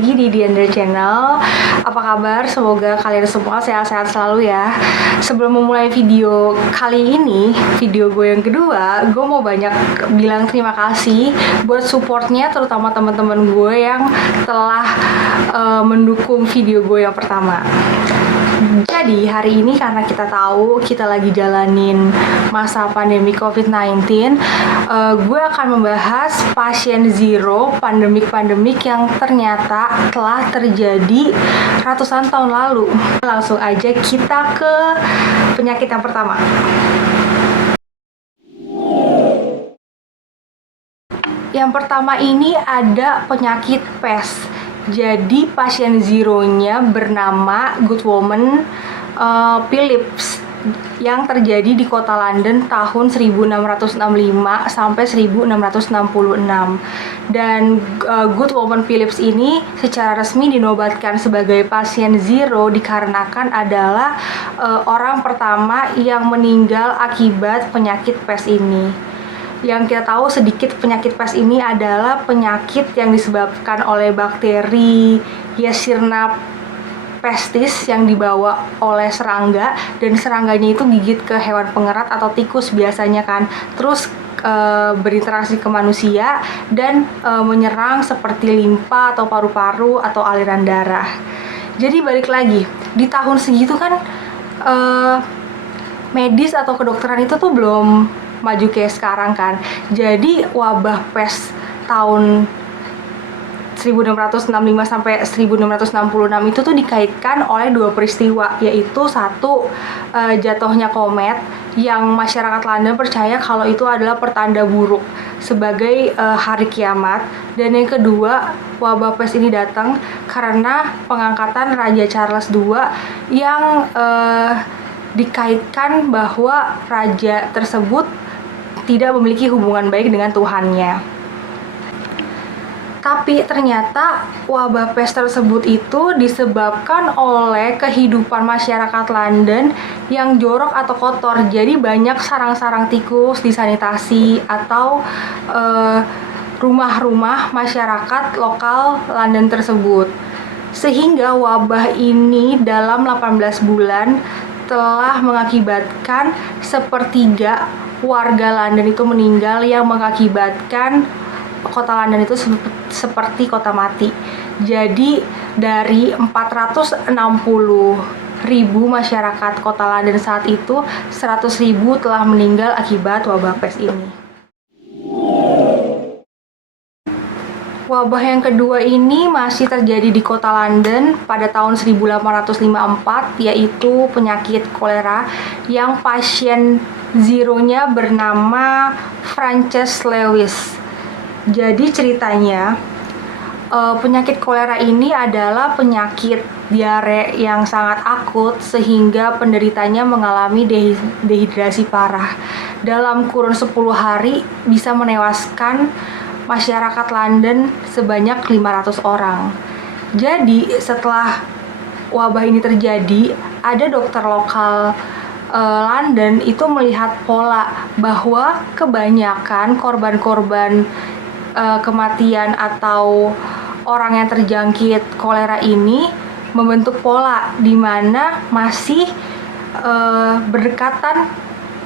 lagi di Diandra Channel. Apa kabar? Semoga kalian semua sehat-sehat selalu ya. Sebelum memulai video kali ini, video gue yang kedua, gue mau banyak bilang terima kasih buat supportnya, terutama teman-teman gue yang telah mendukung video gue yang pertama. Jadi hari ini karena kita tahu kita lagi jalanin masa pandemi COVID-19, gue akan membahas pasien zero pandemik-pandemik yang ternyata telah terjadi ratusan tahun lalu. Langsung aja kita ke penyakit yang pertama. Yang pertama ini ada penyakit pes. Jadi pasien zero-nya bernama Good Woman Phillips yang terjadi di kota London tahun 1665 sampai 1666. Dan Good Woman Phillips ini secara resmi dinobatkan sebagai pasien zero dikarenakan adalah orang pertama yang meninggal akibat penyakit pes ini. Yang kita tahu sedikit, penyakit pes ini adalah penyakit yang disebabkan oleh bakteri Yersinia pestis yang dibawa oleh serangga, dan serangganya itu gigit ke hewan pengerat atau tikus biasanya kan, terus berinteraksi ke manusia dan menyerang seperti limpa atau paru-paru atau aliran darah. Jadi balik lagi, di tahun segitu kan medis atau kedokteran itu tuh belum maju kayak sekarang kan. Jadi wabah pes tahun 1665 sampai 1666 itu tuh dikaitkan oleh dua peristiwa, yaitu satu, jatuhnya komet yang masyarakat London percaya kalau itu adalah pertanda buruk sebagai hari kiamat, dan yang kedua, wabah pes ini datang karena pengangkatan Raja Charles II yang dikaitkan bahwa raja tersebut tidak memiliki hubungan baik dengan Tuhannya. Tapi ternyata wabah pes tersebut itu disebabkan oleh kehidupan masyarakat London yang jorok atau kotor. Jadi banyak sarang-sarang tikus di sanitasi atau rumah-rumah masyarakat lokal London tersebut. Sehingga wabah ini dalam 18 bulan telah mengakibatkan sepertiga warga London itu meninggal, yang mengakibatkan kota London itu seperti kota mati. Jadi dari 460.000 masyarakat kota London saat itu, 100.000 telah meninggal akibat wabah pes ini. Wabah yang kedua ini masih terjadi di kota London pada tahun 1854, yaitu penyakit kolera yang pasien zero-nya bernama Frances Lewis. Jadi ceritanya, penyakit kolera ini adalah penyakit diare yang sangat akut sehingga penderitanya mengalami dehidrasi parah. Dalam kurun 10 hari bisa menewaskan masyarakat London sebanyak 500 orang. Jadi setelah wabah ini terjadi, ada dokter lokal London itu melihat pola bahwa kebanyakan korban-korban kematian atau orang yang terjangkit kolera ini membentuk pola di mana masih berdekatan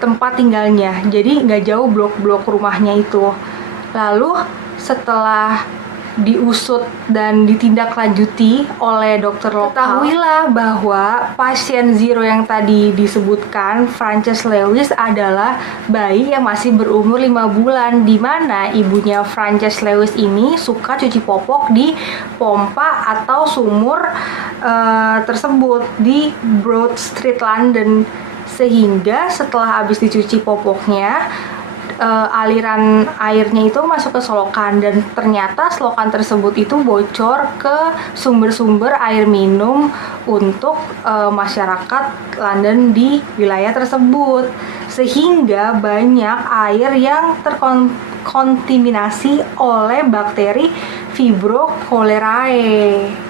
tempat tinggalnya. Jadi nggak jauh blok-blok rumahnya itu. Lalu setelah diusut dan ditindaklanjuti oleh dokter lokal, ketahuilah bahwa pasien zero yang tadi disebutkan, Frances Lewis, adalah bayi yang masih berumur 5 bulan, di mana ibunya Frances Lewis ini suka cuci popok di pompa atau sumur tersebut di Broad Street, London. Sehingga setelah habis dicuci popoknya, aliran airnya itu masuk ke selokan, dan ternyata selokan tersebut itu bocor ke sumber-sumber air minum untuk masyarakat London di wilayah tersebut, sehingga banyak air yang terkontaminasi oleh bakteri Vibrio cholerae.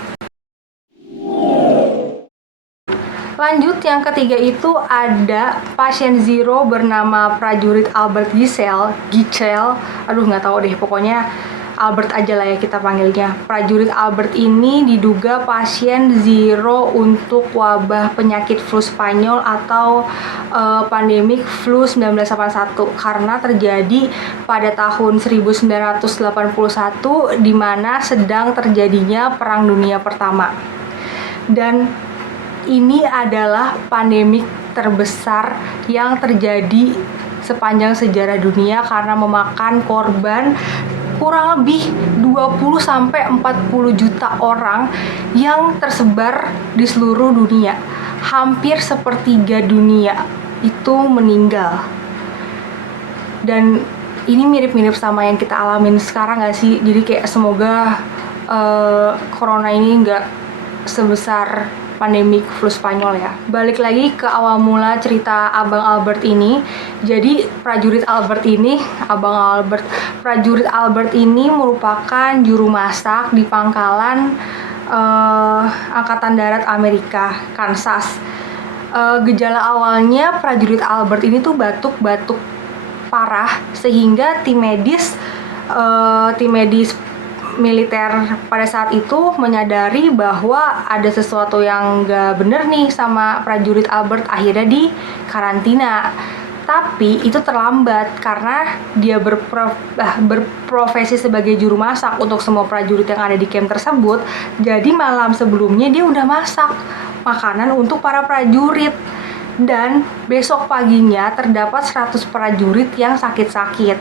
Lanjut, yang ketiga itu ada pasien zero bernama prajurit Albert Gitchell. Aduh nggak tahu deh, pokoknya Albert aja lah ya kita panggilnya. Prajurit Albert ini diduga pasien zero untuk wabah penyakit flu Spanyol atau pandemik flu 1981 karena terjadi pada tahun 1981 di mana sedang terjadinya Perang Dunia Pertama. Dan ini adalah pandemik terbesar yang terjadi sepanjang sejarah dunia karena memakan korban kurang lebih 20-40 juta orang yang tersebar di seluruh dunia. Hampir sepertiga dunia itu meninggal. Dan ini mirip-mirip sama yang kita alamin sekarang gak sih? Jadi kayak semoga corona ini nggak sebesar pandemi flu Spanyol ya. Balik lagi ke awal mula cerita Abang Albert ini. Jadi prajurit Albert ini merupakan juru masak di pangkalan Angkatan Darat Amerika, Kansas. Gejala awalnya prajurit Albert ini tuh batuk-batuk parah sehingga tim medis militer pada saat itu menyadari bahwa ada sesuatu yang gak bener nih sama prajurit Albert, akhirnya di karantina. Tapi itu terlambat karena dia berprofesi sebagai juru masak untuk semua prajurit yang ada di camp tersebut. Jadi malam sebelumnya dia udah masak makanan untuk para prajurit. Dan besok paginya terdapat 100 prajurit yang sakit-sakit.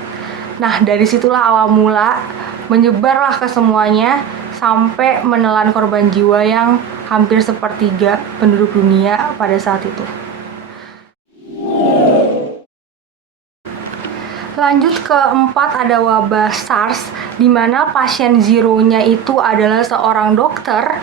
Nah, dari situlah awal mula menyebarlah ke semuanya sampai menelan korban jiwa yang hampir sepertiga penduduk dunia pada saat itu. Lanjut keempat ada wabah SARS, di mana pasien zero-nya itu adalah seorang dokter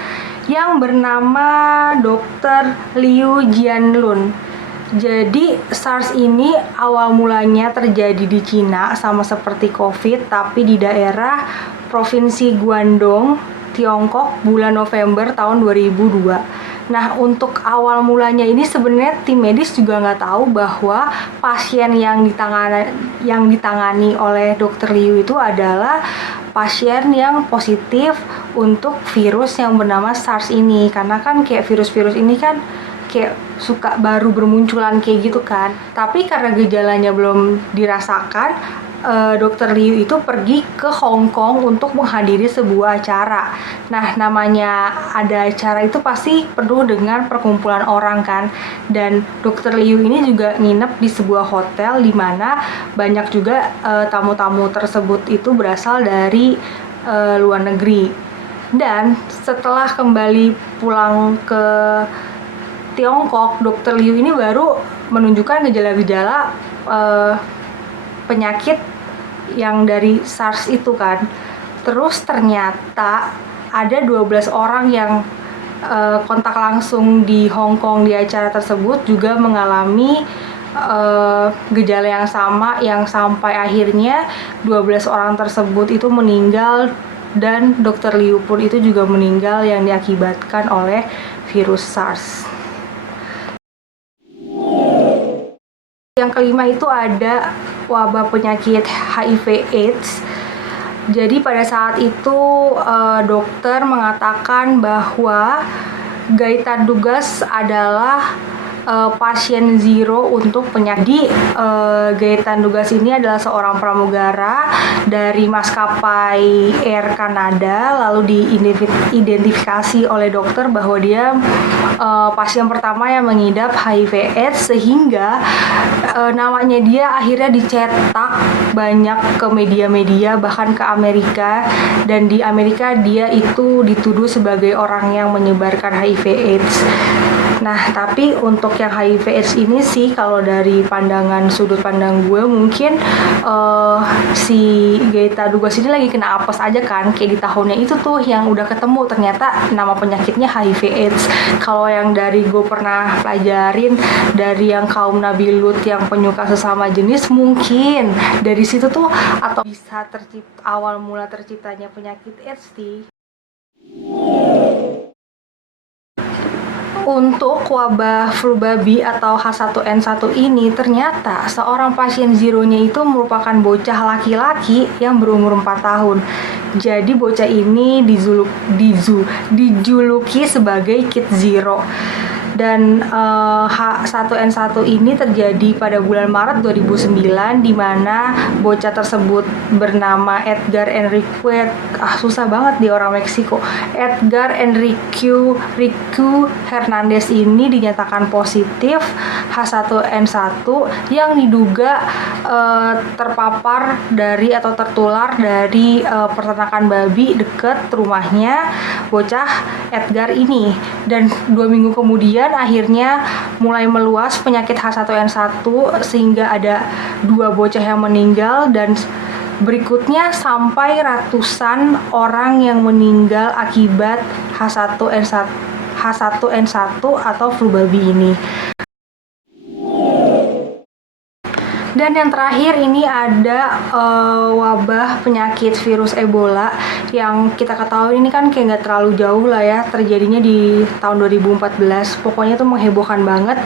yang bernama Dr. Liu Jianlun. Jadi SARS ini awal mulanya terjadi di Cina sama seperti COVID, tapi di daerah Provinsi Guangdong, Tiongkok bulan November tahun 2002. Nah, untuk awal mulanya ini sebenarnya tim medis juga nggak tahu bahwa pasien yang ditangani oleh Dr. Liu itu adalah pasien yang positif untuk virus yang bernama SARS ini. Karena kan kayak virus-virus ini kan kayak suka baru bermunculan kayak gitu kan. Tapi karena gejalanya belum dirasakan, Dr. Liu itu pergi ke Hong Kong untuk menghadiri sebuah acara. Nah, namanya ada acara itu pasti penuh dengan perkumpulan orang kan. Dan Dr. Liu ini juga nginep di sebuah hotel di mana banyak juga tamu-tamu tersebut itu berasal dari luar negeri. Dan setelah kembali pulang ke Tiongkok, Dr. Liu ini baru menunjukkan gejala-gejala penyakit yang dari SARS itu kan. Terus ternyata ada 12 orang yang kontak langsung di Hong Kong di acara tersebut juga mengalami gejala yang sama, yang sampai akhirnya 12 orang tersebut itu meninggal dan Dr. Liu pun itu juga meninggal yang diakibatkan oleh virus SARS. Yang kelima itu ada wabah penyakit HIV/AIDS. Jadi pada saat itu dokter mengatakan bahwa Gaetan Dugas adalah pasien zero untuk penyakit. Gaetan Dugas ini adalah seorang pramugara dari maskapai Air Canada, lalu diidentifikasi oleh dokter bahwa dia pasien pertama yang mengidap HIV/AIDS, sehingga namanya dia akhirnya dicetak banyak ke media-media, bahkan ke Amerika. Dan di Amerika dia itu dituduh sebagai orang yang menyebarkan HIV/AIDS. Nah, tapi untuk yang HIV/AIDS ini sih, kalau dari sudut pandang gue, mungkin si Gaetan Dugas ini lagi kena apes aja kan, kayak di tahunnya itu tuh yang udah ketemu ternyata nama penyakitnya HIV/AIDS. Kalau yang dari gue pernah pelajarin dari yang kaum Nabi Lut yang penyuka sesama jenis, mungkin dari situ tuh atau bisa awal mula terciptanya penyakit AIDS sih. Untuk wabah flu babi atau H1N1 ini, ternyata seorang pasien zeronya itu merupakan bocah laki-laki yang berumur 4 tahun. Jadi bocah ini dijuluki sebagai Kid Zero. Dan H1N1 ini terjadi pada bulan Maret 2009, di mana bocah tersebut bernama Edgar Enrique, susah banget di orang Meksiko, Edgar Enrique Hernandez ini dinyatakan positif H1N1 yang diduga terpapar dari atau tertular dari peternakan babi dekat rumahnya bocah Edgar ini. Dan 2 minggu kemudian akhirnya mulai meluas penyakit H1N1 sehingga ada 2 bocah yang meninggal, dan berikutnya sampai ratusan orang yang meninggal akibat H1N1 atau flu babi ini. Dan yang terakhir ini ada wabah penyakit virus Ebola yang kita ketahui ini kan kayak nggak terlalu jauh lah ya, terjadinya di tahun 2014. Pokoknya tuh menghebohkan banget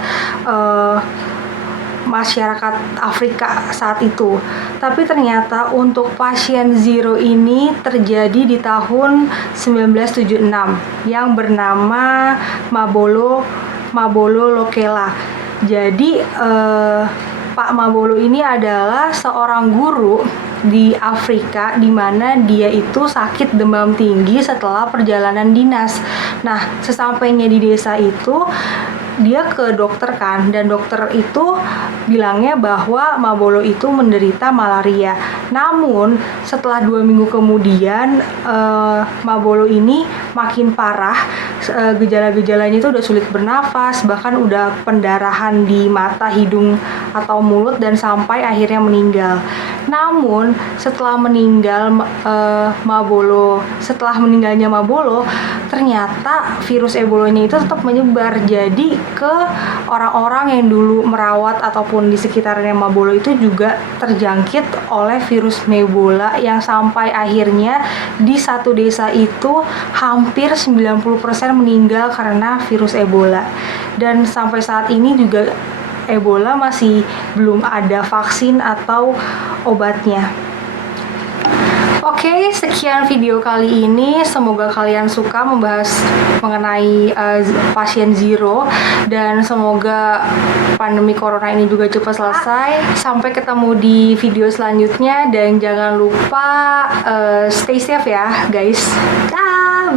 masyarakat Afrika saat itu. Tapi ternyata untuk pasien zero ini terjadi di tahun 1976 yang bernama Mabolo Lokela. Jadi Pak Mabolo ini adalah seorang guru di Afrika, di mana dia itu sakit demam tinggi setelah perjalanan dinas. Nah, sesampainya di desa itu dia ke dokter kan, dan dokter itu bilangnya bahwa Mabolo itu menderita malaria. Namun setelah 2 minggu kemudian Mabolo ini makin parah, gejala-gejalanya itu udah sulit bernafas, bahkan udah pendarahan di mata, hidung atau mulut, dan sampai akhirnya meninggal. Namun setelah meninggalnya Mabolo, ternyata virus Ebolanya itu tetap menyebar. Jadi ke orang-orang yang dulu merawat ataupun di sekitarnya Mabolo itu juga terjangkit oleh virus Ebola, yang sampai akhirnya di satu desa itu hampir 90% meninggal karena virus Ebola. Dan sampai saat ini juga Ebola masih belum ada vaksin atau obatnya. Oke, sekian video kali ini. Semoga kalian suka membahas mengenai pasien zero, dan semoga pandemi corona ini juga cepat selesai. Sampai ketemu di video selanjutnya, dan jangan lupa stay safe ya guys.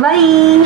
Bye.